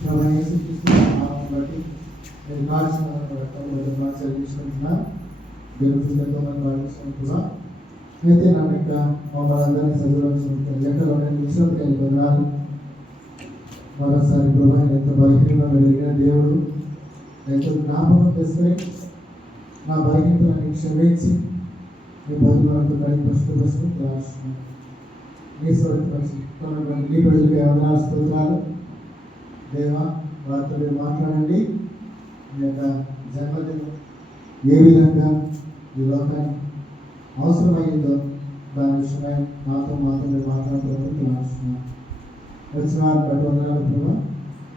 ప్రభు యేసుక్రీస్తు నామమును బట్టి మీరు కాల్చిన రక్తంలో చెల్లించుకుంటున్నా గెలుపులతో మనం భావిస్తున్నట్టుగా అయితే నా యొక్క మమ్మల్ని అందరినీ చదువులను లెక్కలో నేను విశ్రాంతి కలిగి మరోసారి ప్రభు ఎంత బలహీనంగా వెలిగిన దేవుడు ఎంతో జ్ఞాపకం చేసుకొని నా బలహీనతలను క్షమించి మీ బతుకులకు కలిగి పసుపు పసుపు రాష్ట్రం మీ స్వరూపి నీ ప్రజలకు ఏమైనా స్తోత్రాలు దేవా వారితో మీరు మాట్లాడండి. మీ యొక్క జన్మదిన ఏ విధంగా ఈ లోకానికి అవసరమైందో దాని విషయమై మాతో మాతో మీరు మాట్లాడుతున్నట్టు రాస్తున్నాం వచ్చిన వారి బట్టి వందనాలు ప్రభావ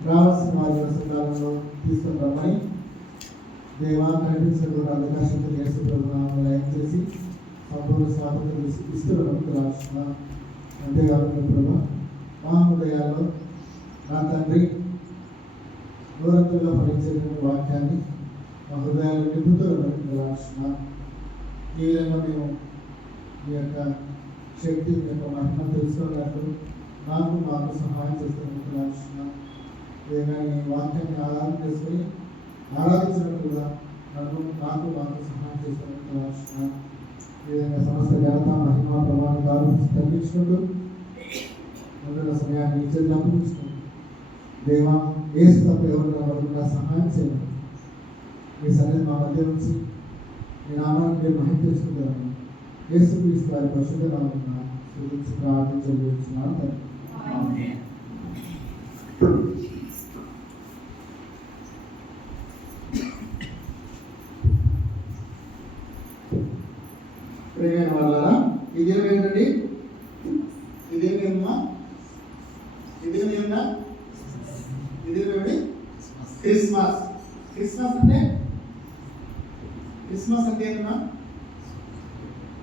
రావాల్సిన వారి వసంతాలలో తీసుకుని రమ్మని. దేవా కనిపించినటువంటి అవకాశంతో చేస్తూ ప్రభుత్వం లైక్ చేసి సంపూర్ణ స్వాతంత్రం ఇస్తున్నాను రాష్ట్రం అంతేకాకుండా ప్రభా మా హృదయాల్లో నా తండ్రి దూరంగా ఫలించేటువంటి వాక్యాన్ని మా హృదయాలు నింపుతూ రాష్ట్రం ఈ విధంగా మేము ఈ యొక్క శక్తి మీ యొక్క మహిమ తెలుసుకున్నట్టు నాకు మాకు సహాయం చేస్తున్నట్టు రాష్ట్రం ఏదైనా ఈ వాక్యాన్ని ఆధారం చేసుకుని ఆరాధించినట్టుగా నన్ను నాకు మాకు సహాయం చేస్తున్నట్టు రాష్ట్రం ఈ విధంగా సమస్య ఘనత మహిమ ప్రభావం గారు తగ్గించుకుంటూ ముందున్న సమయాన్ని ఇచ్చేది అప్పగించుకుంటూ దేవా ఏసు తప్ప ఎవరు రావాలి నా సహాయం చేయండి. మీ సన్నిధి మా మధ్య నుంచి మీ నామాన్ని మీరు మహిళ చేసుకుంటారని ఏసు క్రీస్తు వారి పరిశుద్ధ నామమున స్తుతించి ప్రార్థించబోతున్నాను తండ్రి. ప్రియమైన వాళ్ళారా ఈ దినం ఏంటండి ఈ దినం ఏమమ్మా ఈ దినం ఏమన్నా ఈ దినం ఏమిటి క్రిస్మస్. క్రిస్మస్ అంటే? క్రిస్మస్ అంటే ఏమన్నా?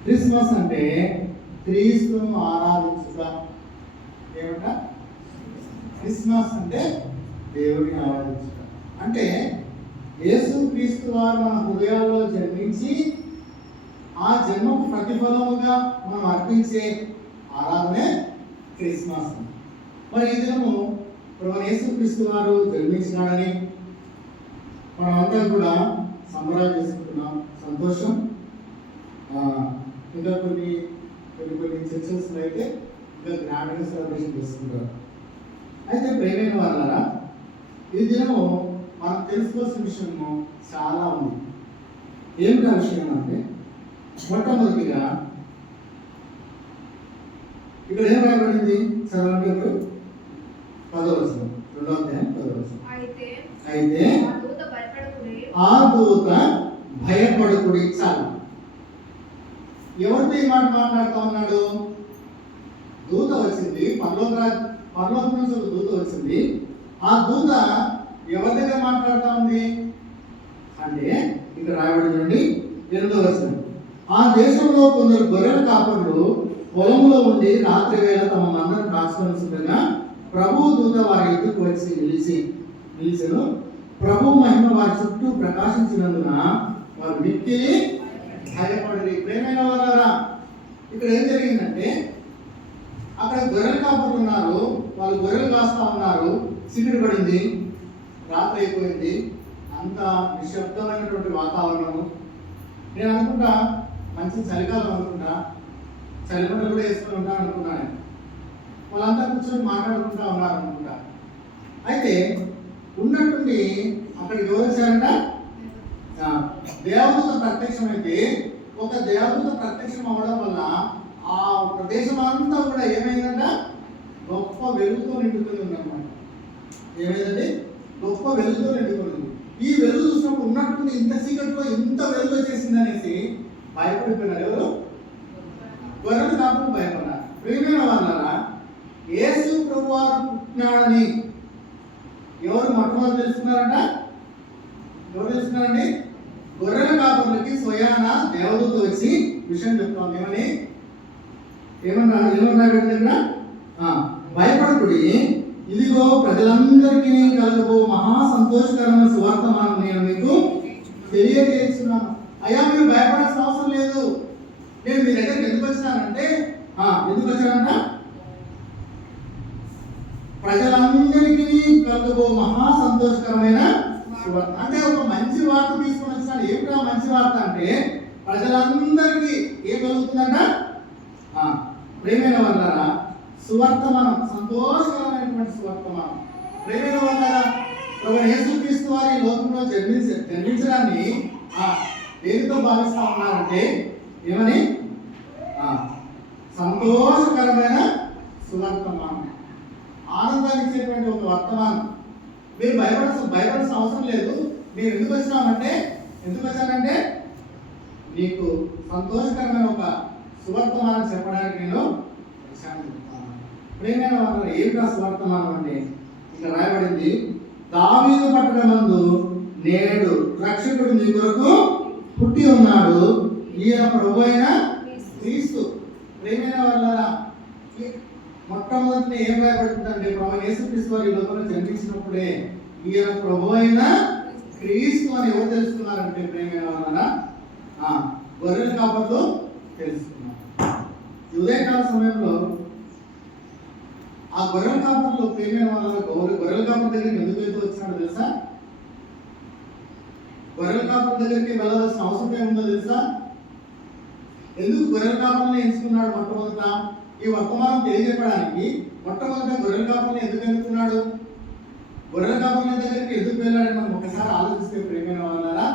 క్రిస్మస్ అంటే క్రీస్తును ఆరాధించుట. ఏమంట? క్రిస్మస్ అంటే దేవుడిని ఆరాధించుట. అంటే యేసు క్రీస్తు వారు మన హృదయాల్లో జన్మించి ఆ జన్మకు ప్రతిఫలముగా మనం అర్పించే ఆరాధనే క్రిస్మస్ మరి ఈ దినము ప్రభు యేసుక్రీస్తు వారు జన్మించినాడని మనమంతా కూడా సంబరాలు చేసుకుంటున్నాం. సంతోషం. ఇంకా కొన్ని కొన్ని కొన్ని చర్చస్ అయితే ఇంకా గ్రామీణ సెలబ్రేషన్ చేసుకుంటారు. అయితే ప్రేమైన వాళ్ళారా ఈ దినము మనం తెలుసుకోవాల్సిన విషయము చాలా ఉంది. ఏమిటా విషయం అంటే మొట్టమొదటిగా ఇక్కడ ఏం రాయబడింది? చదవండి ఇప్పుడు పదవచనం రెండో అధ్యాయం పదవచనం అయితే అయితే ఆ దూత భయపడకుడి. చాలు. ఎవరితో ఈ మాట మాట్లాడుతూ ఉన్నాడు? దూత వచ్చింది. పరలోక పరలోకం నుంచి ఒక దూత వచ్చింది. ఆ దూత ఎవరి దగ్గర మాట్లాడుతూ ఉంది? అంటే ఇక్కడ రాయబడి చూడండి. ఎనిమిదో వచనం. ఆ దేశంలో కొందరు గొర్రెల కాపరులు పొలంలో ఉండి రాత్రి వేళ తమ మందరం కాచుకొనిస్తుండగా ప్రభు దూత వారి ఎదుకు వచ్చి నిలిచి నిలిచను. ప్రభు మహిమ వారి చుట్టూ ప్రకాశించినందున వారు మిక్కిలి భయపడి ప్రేమైన వారా ఇక్కడ ఏం జరిగిందంటే అక్కడ గొర్రెలు కాపుతున్నారు వాళ్ళు గొర్రెలు కాస్తా ఉన్నారు. సిగురు పడింది రాత్రి అయిపోయింది అంత నిశ్శబ్దమైనటువంటి వాతావరణము. నేను అనుకుంటా మంచి చలికాలం అనుకుంటా. చలిపంట కూడా వేసుకుని ఉంటాను అనుకున్నాను వాళ్ళంతా కూర్చొని మాట్లాడుకుంటూ ఉన్నారు అయితే ఉన్నట్టుండి అక్కడ ఎవరు వచ్చారంట? ప్రత్యక్షం దేవదూత ప్రత్యక్షమైతే ఒక దేవదూత ప్రత్యక్షం అవ్వడం వల్ల ఆ ప్రదేశం అంతా కూడా ఏమైందంట? గొప్ప వెలుగుతో నిండుకొని ఉందన్నమాట. ఏమైందండి? గొప్ప వెలుగుతో నిండుకొని ఉంది. ఈ వెలుగు చూసినప్పుడు ఉన్నట్టుండి ఇంత చీకట్లో ఇంత వెలుగు వచ్చేసింది అనేసి భయపడిపోయినారు ఎవరు? గొర్రెలు కాకుండా భయపడ్డారు. ప్రియమైన వాళ్ళరా యేసు ప్రభువారు పుట్టినాడని ఎవరు మొట్టమొదటి తెలుసుకున్నారంట? ఎవరు తెలుసుకున్నారండి? గొర్రెల కాపులకి స్వయాన దేవదూత వచ్చి విషయం చెప్తాం ఏమని? ఏమన్నా ఏమన్నా ఇక్కడ భయపడకుడి ఇదిగో ప్రజలందరికీ కలగబో మహా సంతోషకరమైన సువార్తమానం నేను మీకు తెలియజేస్తున్నాను. అయ్యా మీరు భయపడాల్సిన అవసరం లేదు. నేను మీ దగ్గరికి ఎందుకు వచ్చినానంటే ఎందుకు వచ్చానంట ప్రజలందరికీ కలుగబో మహా సువార్త అంటే ఒక మంచి వార్త తీసుకొని వచ్చినాడు. ఏమిటా మంచి వార్త అంటే ప్రజలందరికీ ఏం కలుగుతుందంట? ప్రేమైన వాళ్ళరా సువర్తమానం సంతోషకరమైనటువంటి సువర్తమానం. ప్రేమైన వాళ్ళరా ప్రభు యేసుక్రీస్తు వారి లోకంలో జన్మించ జన్మించడాన్ని దేనితో భావిస్తా ఉన్నారంటే ఏమని? సంతోషకరమైన సువర్తమానం. ప్రభుత్వానికి ఇచ్చేటువంటి ఒక వర్తమానం. మీరు భయపడాల్సిన భయపడాల్సిన అవసరం లేదు. మీరు ఎందుకు వచ్చినామంటే ఎందుకు వచ్చానంటే నీకు సంతోషకరమైన ఒక సువర్తమానం చెప్పడానికి నేను వచ్చాను. చెప్తాను ప్రేమైన వాళ్ళు ఏమిటా సువర్తమానం అంటే? ఇక్కడ రాయబడింది దావీదు పట్టణమందు నేడు రక్షకుడు మీ కొరకు పుట్టి ఉన్నాడు. ఈయన ప్రభు అయిన క్రీస్తు ప్రేమైన వాళ్ళ మొట్టమొదటి ఏం భయపడుతుందంటే ప్రభు యేసుక్రీస్తు వారి లోపల జన్మించినప్పుడే ఈయన ప్రభు అయిన క్రీస్తు అని ఎవరు తెలుసుకున్నారంటే ప్రేమైన వాళ్ళ గొర్రెల కాపర్లు తెలుసుకున్నారు. ఉదయకాల సమయంలో ఆ గొర్రెల కాపర్లు ప్రేమైన వాళ్ళ గౌరవ గొర్రెల కాపర్ దగ్గరికి ఎందుకు వెళ్తూ వచ్చినాడు తెలుసా? గొర్రెల కాపర్ దగ్గరికి వెళ్ళవలసిన అవసరం ఏముందో తెలుసా? ఎందుకు గొర్రెల కాపర్ని ఎంచుకున్నాడు మొట్టమొదట? ఈ వర్తమానం తెలియజెప్పడానికి మొట్టమొదట గొర్రెల కాపర్ని ఎందుకు ఎన్నుకున్నాడు? గొర్రెల కాపర్ల దగ్గరికి ఎందుకు వెళ్ళాడని మనం ఒకసారి ఆలోచిస్తే ప్రేమైన వాళ్ళారా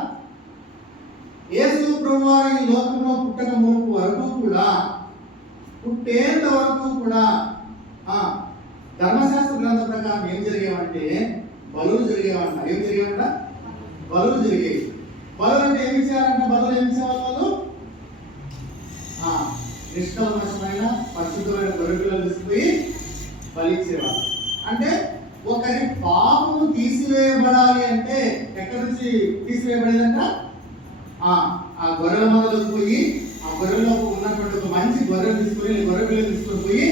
యేసు ప్రభువారు ఈ లోకంలో పుట్టక మునుపు వరకు కూడా పుట్టేంత వరకు కూడా ఆ ధర్మశాస్త్ర గ్రంథ ప్రకారం ఏం జరిగేవంటే బలులు జరిగేవంట. ఏం జరిగేవంట? బలులు జరిగేవి. బలు అంటే ఏమి చేయాలంటే బలు ఏమి చేయాలి వాళ్ళు? నిష్కల్మషమైన పరిశుద్ధమైన గొర్రెపిల్లలు తీసుకుపోయి బలిచ్చేవారు అంటే ఒకరి పాపము తీసివేయబడాలి అంటే ఎక్కడి నుంచి తీసివేయబడిందంట? ఆ గొర్రెల మొదలకు పోయి ఆ గొర్రెలో ఉన్నటువంటి ఒక మంచి గొర్రె తీసుకొని గొర్రె పిల్లలు తీసుకొని పోయి